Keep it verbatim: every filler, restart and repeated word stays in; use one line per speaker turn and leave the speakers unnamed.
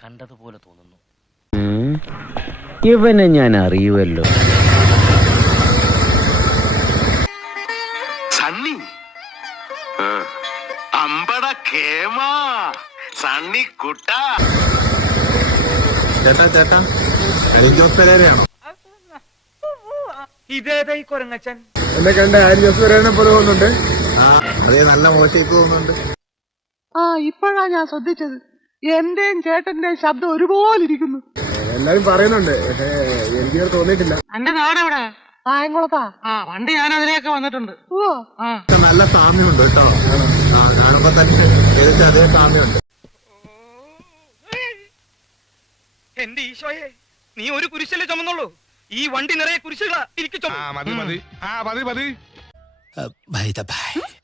കണ്ടതുപോലെ തോന്നുന്നു.
ഇവനെ ഞാൻ അറിയുമല്ലോ.
സണ്ണി അമ്പട കേമ സണ്ണി കുട്ട.
ചേട്ടാ ചേട്ടാ അനിൽ ജോസ് പെരേരയാണോ?
ഇതേതായി കൊരങ്ങച്ചൻ?
എന്നെ കണ്ട അനിൽ ജോസ് പെരേരനെ പോലെ തോന്നുന്നുണ്ട്. ആ അതേ, നല്ല മോശയ്ക്ക് തോന്നുന്നുണ്ട്.
ആ ഇപ്പോഴാ ഞാൻ ശ്രദ്ധിച്ചത്. എന്റെയും ചേട്ടന്റെയും ശബ്ദം ഒരുപോലെ ഇരിക്കുന്നു.
എല്ലാരും പറയുന്നുണ്ട്, എനിക്ക് തോന്നിയിട്ടില്ല.
എന്റെ നാടെവിടെ? കായംകുളത്താ. ആ പണ്ട് ഞാൻ അതിലേക്ക് വന്നിട്ടുണ്ട്. ഓ ആ
നല്ല സാമ്യമുണ്ട് കേട്ടോ. ആ കാണുമ്പോ തന്നെ ഏകദേശം അതേ സാമ്യമുണ്ട്.
എന്റെ ഈശോയെ, നീ ഒരു കുരിശല്ലേ ചുമന്നുള്ളൂ? ഈ വണ്ടി നിറയെ കുരിശുകളാ എനിക്ക് ചുമ.
മതി മതി ആ മതി മതി.